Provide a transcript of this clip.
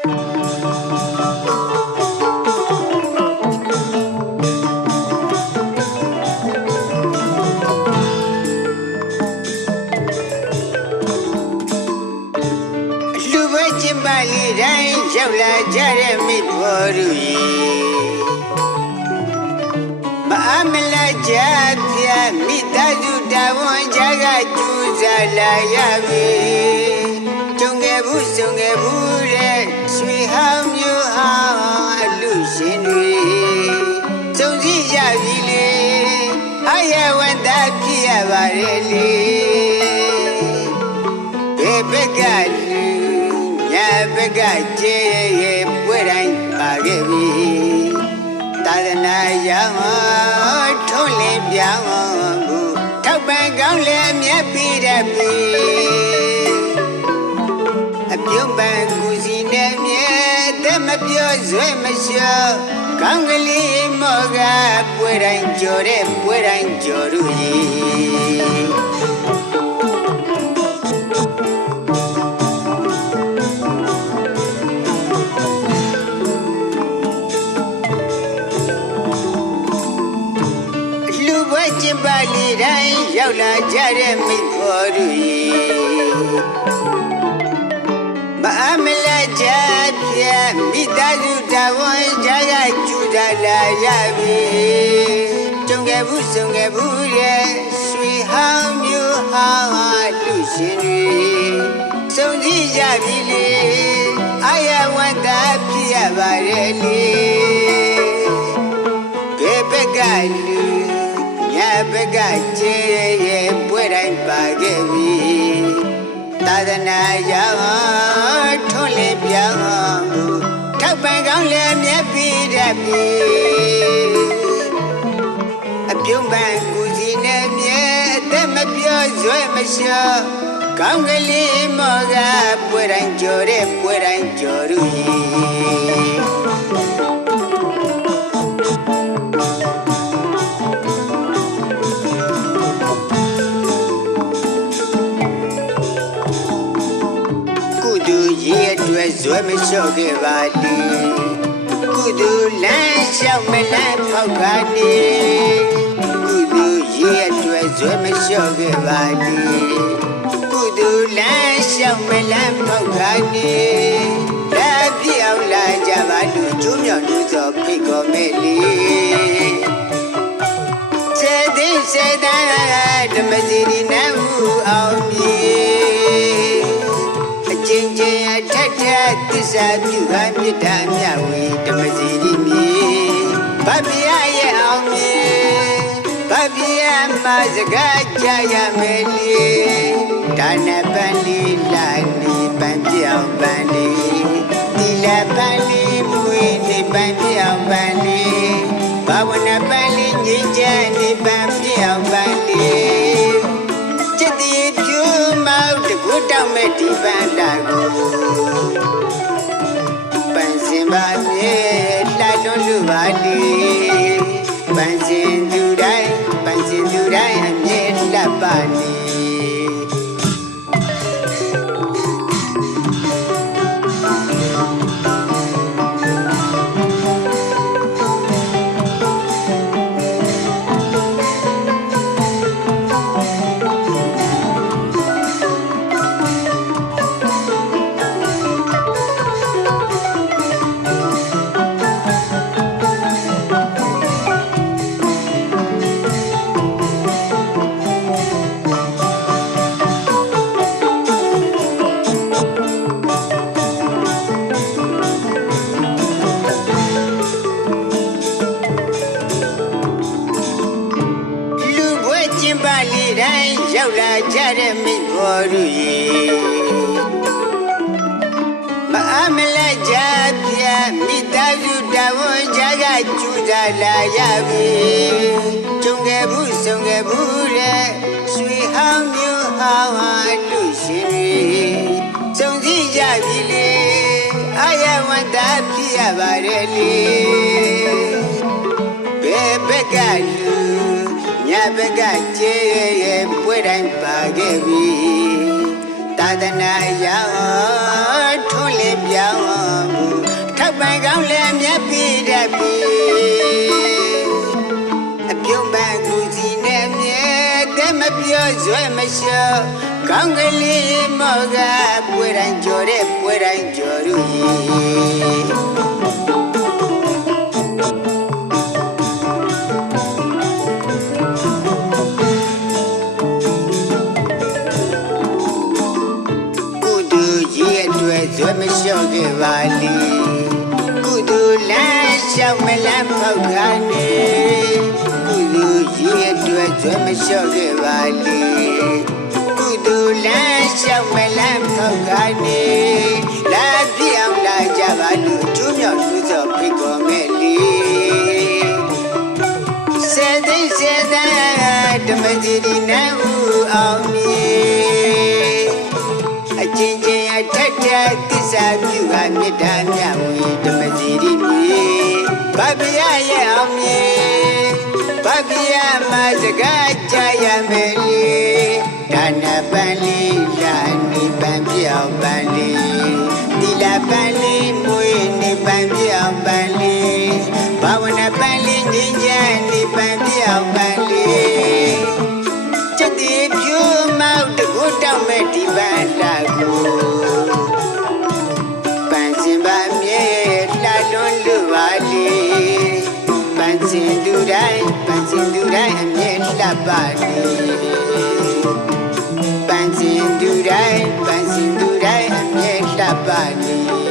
လူပဲကျင်ပါလေတိုင်းရောက်လာကြတဲ့မိဖို့ရူကြီးမအမလာကြပြမိသားစုတဝန်ကြကကျူစားလာရပြီကြုံခဲ့ဘူးဆုံခဲ့ဘူး င်းပြောင်းဘူးထောက်ပံ့ကောင်းလည်းမြတ်ပြီးတတ်ပြီအပြုံးပန်းကူစီနဲ့မြဲတဲ့မပြောဇွဲမလျှော့ကောင်းကလေးမောကပွဲတိုင်းကြော်တဲ့ပွဲတိုင်းကြော်ရူကြီး ကျင်ပါလေတိုင်းရောက်လာကြတဲ့မိဖို့သူမအမလာကြပြမိသားစုတဝန်ကြကကျူတာလာရပြီကြုံခဲ့ဘူးဆုံခဲ့ဘူးရဲ့ရွှေဟောင်းမျိုးဟောင်းလူရှင်တွေစုံစည်းကြပြီလေအာရဝတ္တဖြစ်ရပါတယ်လေဘေဘကလူညာ ဘကကျေရဲ့ပွဲတိုင်းပါခဲ့ပြီသာသနာရောင်းထွန်းလေပြောင်းဘူးထောက်ပံ့ကောင်းလည်းမြတ်ပြီးတတ်ပြီအပြုံးပန်းကူစီနဲ့မြဲအသက်မပြောဇွဲမလျှော့ကောင်းကလေးမောကပွဲတိုင်းကြော်တဲ့ပွဲတိုင်းကြော်ရူကြီး ရေအတွက်ဇွဲမလျှော့ခဲ့ပါလေကုသူလမ်းလျှောက်မလန်းဖောက်ပါနေကုသူရေအတွက်ဇွဲမလျှော့ခဲ့ပါလေကုသူလမ်းလျှောက်မလန်းဖောက်ပါနေလာပြောင်းလာကြပါလို့ကျိုးမြောင်လို့သောဖိတ်ခေါ်မဲ့လေစေတဲ့စေတဲ့ဓမ္မစီ စ္စာပြုဟာမြစ်တာမြဝေဓမ္မစီရီမြေဗဗ္ဗယရဲ့အောင်မြေဗဗ္ဗယမှာစကားကြရမယ်လေဒါနပန်လီလာနေပန်ပြောင်းပန်လီတိလပန်လီမွေနေပန်ပြောင်းပန်လီဘာဝနာပန်လီငြိမ်းချမ်းနေပန်ပြောင်းပန်လီ จิตติဖြူမောက်တကူတောက်မဲ့ဒီပန်းတာကိုပ န်းစင်ပါမြေလှလွန်လူပါလေပန်းစင်သူတိုင်းပန်းစင်သူတိုင်းအမြဲလက်ပါနေ မိဖို့ရူကြီးမအမလဲကြပြမိသားစုတဝန်ကြကကျူတာလာရပြီကြုံခဲ့ဘူးဆုံခဲ့ဘူးတဲ့ရွှေဟောင်းမျိုးဟောင်းဟာလူရှင်တွေစုံစည်းကြပြီလေအာရဝတ္တဖြစ်ရပါတယ်လေဘေဘကလူညာ ဘကကျေရဲ့ပွဲတိုင်းပါခဲ့ပြီသာသနာရောင်းထွန်းလင်းပြောင်းပန်ကောင်းလည်းမြတ်ပြီးတတ်ပြီအပြုံးပန်းကူစီနဲ့မြဲတဲ့မပြောဇွဲမလျှော့ကောင်းကလေးမောကပွဲတိုင်းကြော်တဲ့ပွဲတိုင်းကြော်ရူကြီးကု ပါလိကုတူလမ်းလျှောက်မလန်းဖောက်ခါနေကုတူရဲ့အတွက်ဇွဲမလျှော့ခဲ့ပါလိကုတူလမ်းလျှောက်မလန်းဖောက်ခါနေလာပြအောင်လာကြပါလို့ကျူးမြောက်လူစောဖိတ်ခေါ်မဲ့လီစေသိစေတဓမ္မကြီးဒီနန်းဦးအောင်မြေ ဟာမေတ္တာမြတ်ဝေဓမ္မစီရိမြေဗဗ္ဗယရဲ့အောင်မြေဗဗ္ဗယမှာစကားကြရမယ်လေဒါနပန်လေးလာနိဗ္ဗာန်ပြောင်းပန်လေးသီလပန်လေးမွေးနိဗ္ဗာန်ပြောင်း လှလွန်လူပါလေပန်းစင်သူတိုင်းပန်းစင်သူတိုင်းအမြဲလှပါလေပန်းစင်သူတိုင်းပန်းစင်သူတိုင်းအမြဲလှပါလေ